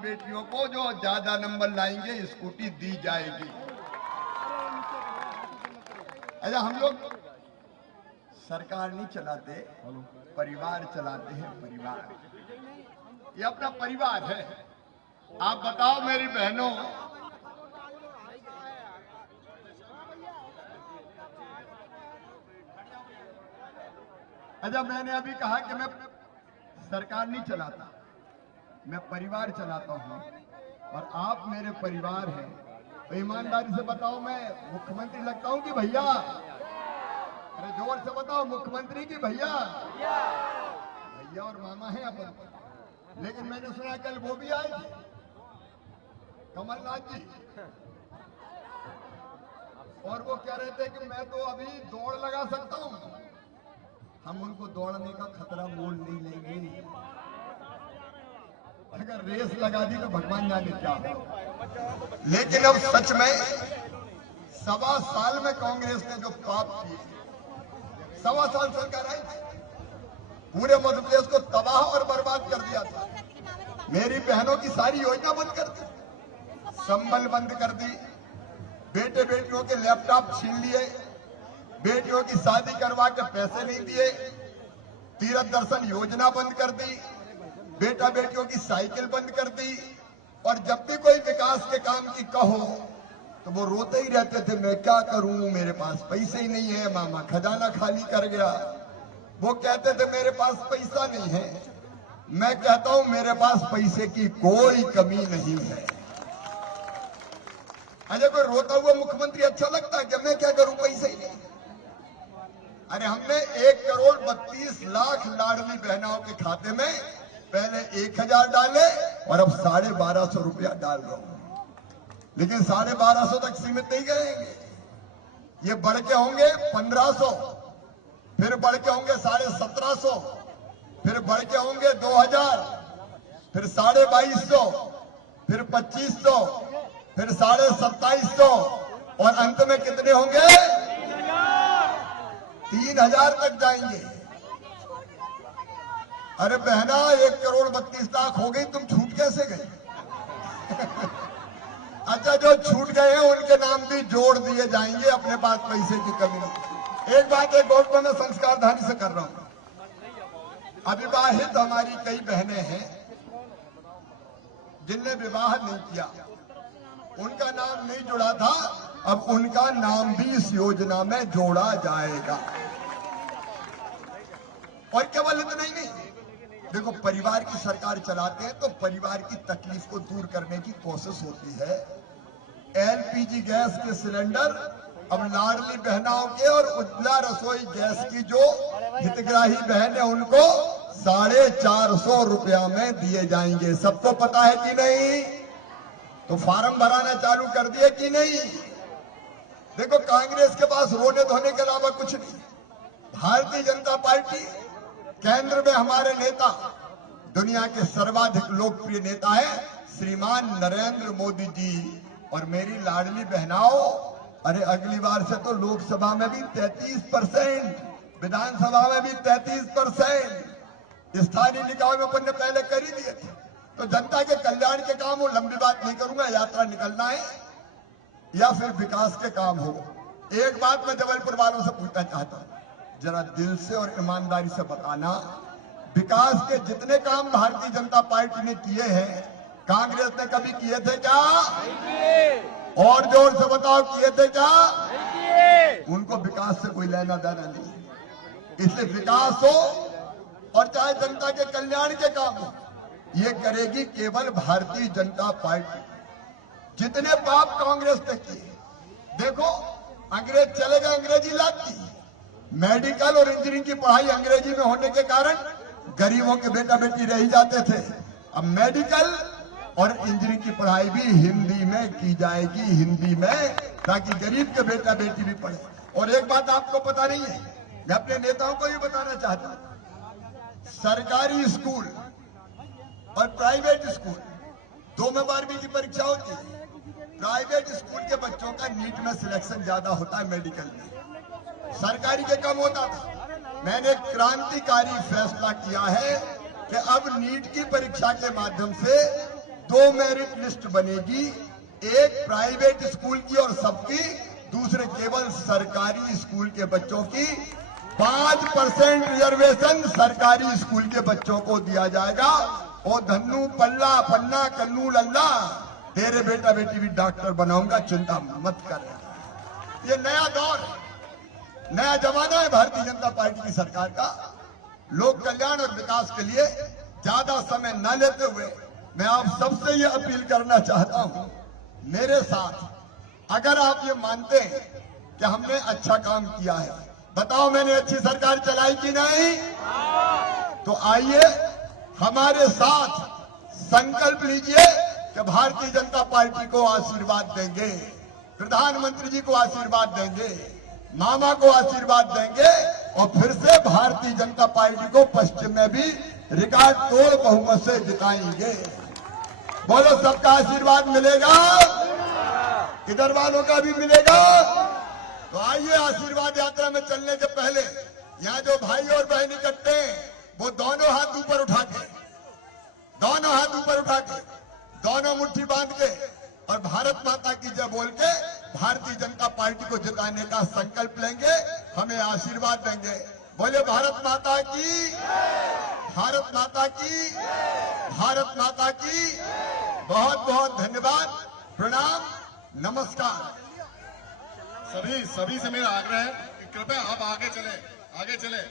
बेटियों को जो ज्यादा नंबर लाएंगे स्कूटी दी जाएगी। अच्छा, हम लोग सरकार नहीं चलाते, परिवार चलाते हैं। परिवार, ये अपना परिवार है। आप बताओ मेरी बहनों, अच्छा मैंने अभी कहा कि मैं सरकार नहीं चलाता, मैं परिवार चलाता हूं और आप मेरे परिवार हैं। तो ईमानदारी से बताओ, मैं मुख्यमंत्री लगता हूं कि भैया? अरे जोर से बताओ, मुख्यमंत्री की भैया? भैया और मामा हैं अपन। लेकिन मैंने सुना कल वो भी आए थे, कमलनाथ जी, और वो कह रहे थे कि मैं तो अभी दौड़ लगा सकता हूं। हम उनको दौड़ने का खतरा मोल नहीं लेंगे। अगर रेस लगा दी तो भगवान जाने क्या। लेकिन अब सच में 1.25 साल में कांग्रेस ने जो पाप किए, 1.25 साल सरकार आई, पूरे मध्य प्रदेश को तबाह और बर्बाद कर दिया था। मेरी बहनों की सारी योजना बंद कर दी, संबल बंद कर दी, बेटे बेटियों के लैपटॉप छीन लिए, बेटियों की शादी करवा के पैसे नहीं दिए, तीर्थ दर्शन योजना बंद कर दी, बेटा बेटियों की साइकिल बंद कर दी। और जब भी कोई विकास के काम की कहो तो वो रोते ही रहते थे, मैं क्या करूं, मेरे पास पैसे ही नहीं है, मामा खजाना खाली कर गया। वो कहते थे मेरे पास पैसा नहीं है। मैं कहता हूं मेरे पास पैसे की कोई कमी नहीं है। अजय, कोई रोता हुआ मुख्यमंत्री अच्छा लगता है कि मैं क्या करूं, पैसे ही नहीं। अरे हमने 1,32,00,000 लाडली बहनों के खाते में पहले 1,000 डाले और अब 1,250 रुपया डाल रहा हूं। लेकिन 1,250 तक सीमित नहीं गएंगे, ये बढ़ के होंगे 1,500, फिर बढ़ के होंगे 1,750, फिर बढ़ के होंगे 2,000, फिर 2,250, फिर 2,500, फिर 2,2750 और अंत में कितने होंगे? 3,000 तक जाएंगे। अरे बहना, 1,32,00,000 हो गई, तुम छूट कैसे गए? अच्छा, जो छूट गए हैं उनके नाम भी जोड़ दिए जाएंगे, अपने पास पैसे की कमी नहीं। एक बात एक बहुत मैं संस्कारधारी से कर रहा हूं। अविवाहित हमारी कई बहनें हैं जिनने विवाह नहीं किया, उनका नाम नहीं जुड़ा था, अब उनका नाम भी इस योजना में जोड़ा जाएगा। और केवल इतना ही नहीं, देखो परिवार की सरकार चलाते हैं तो परिवार की तकलीफ को दूर करने की कोशिश होती है। एलपीजी गैस के सिलेंडर अब लाडली बहनों के और उज्ज्वला रसोई गैस की जो हितग्राही बहन है उनको 450 रुपया में दिए जाएंगे। सबको पता है कि नहीं? तो फार्म भराना चालू कर दिए कि नहीं? देखो, कांग्रेस के पास रोने धोने के अलावा कुछ नहीं। भारतीय जनता पार्टी केंद्र में हमारे नेता, दुनिया के सर्वाधिक लोकप्रिय नेता है श्रीमान नरेंद्र मोदी जी। और मेरी लाडली बहनाओं, अरे अगली बार से तो लोकसभा में भी 33%, विधानसभा में भी 33%, स्थानीय निकाय में अपन ने पहले कर ही दिए थे। तो जनता के कल्याण के काम हो, लंबी बात नहीं करूंगा, यात्रा निकलना है या फिर विकास के काम हो। एक बात मैं जबलपुर वालों से पूछना चाहता हूं, जरा दिल से और ईमानदारी से बताना, विकास के जितने काम भारतीय जनता पार्टी ने किए हैं, कांग्रेस ने कभी किए थे क्या? और जोर से बताओ, किए थे क्या? उनको विकास से कोई लेना देना नहीं। इसलिए विकास हो और चाहे जनता के कल्याण के काम हो, ये करेगी केवल भारतीय जनता पार्टी। जितने पाप कांग्रेस ने किए, देखो अंग्रेज चले गए, अंग्रेजी लाती, मेडिकल और इंजीनियरिंग की पढ़ाई अंग्रेजी में होने के कारण गरीबों के बेटा बेटी रह जाते थे। अब मेडिकल और इंजीनियरिंग की पढ़ाई भी हिंदी में की जाएगी, हिंदी में, ताकि गरीब के बेटा बेटी भी पढ़े। और एक बात आपको पता नहीं है, मैं अपने नेताओं को ये बताना चाहता हूं, सरकारी स्कूल और प्राइवेट स्कूल दो में 12वीं की परीक्षा होती है। प्राइवेट स्कूल के बच्चों का नीट में सिलेक्शन ज्यादा होता है, मेडिकल में, सरकारी के कम होता था। मैंने क्रांतिकारी फैसला किया है कि अब नीट की परीक्षा के माध्यम से 2 मेरिट लिस्ट बनेगी, एक प्राइवेट स्कूल की और सबकी, दूसरे केवल सरकारी स्कूल के बच्चों की। 5% रिजर्वेशन सरकारी स्कूल के बच्चों को दिया जाएगा। और धन्नू पल्ला पन्ना कन्नू लल्ला, तेरे बेटा बेटी भी डॉक्टर बनाऊंगा, चिंता मत कर। ये नया दौर है, नया जमाना है भारतीय जनता पार्टी की सरकार का। लोक कल्याण और विकास के लिए ज्यादा समय न लेते हुए मैं आप सबसे ये अपील करना चाहता हूं, मेरे साथ अगर आप ये मानते हैं कि हमने अच्छा काम किया है, बताओ मैंने अच्छी सरकार चलाई कि नहीं, तो आइए हमारे साथ संकल्प लीजिए कि भारतीय जनता पार्टी को आशीर्वाद देंगे, प्रधानमंत्री जी को आशीर्वाद देंगे, मामा को आशीर्वाद देंगे और फिर से भारतीय जनता पार्टी को पश्चिम में भी रिकॉर्ड तोड़ बहुमत से जिताएंगे। बोलो, सबका आशीर्वाद मिलेगा, इधर वालों का भी मिलेगा। तो आइए आशीर्वाद यात्रा में चलने से पहले यहाँ जो भाई और बहन इकट्ठे हैं, वो दोनों हाथ ऊपर उठा के, दोनों हाथ ऊपर उठा के, दोनों मुट्ठी बांध के और भारत माता की जय बोल के भारतीय जनता पार्टी को जिताने का संकल्प लेंगे, हमें आशीर्वाद देंगे। बोले भारत माता की, भारत माता की, भारत माता की। बहुत बहुत धन्यवाद, प्रणाम, नमस्कार। सभी से मेरा आग्रह है कि कृपया आप आगे चले, आगे चले।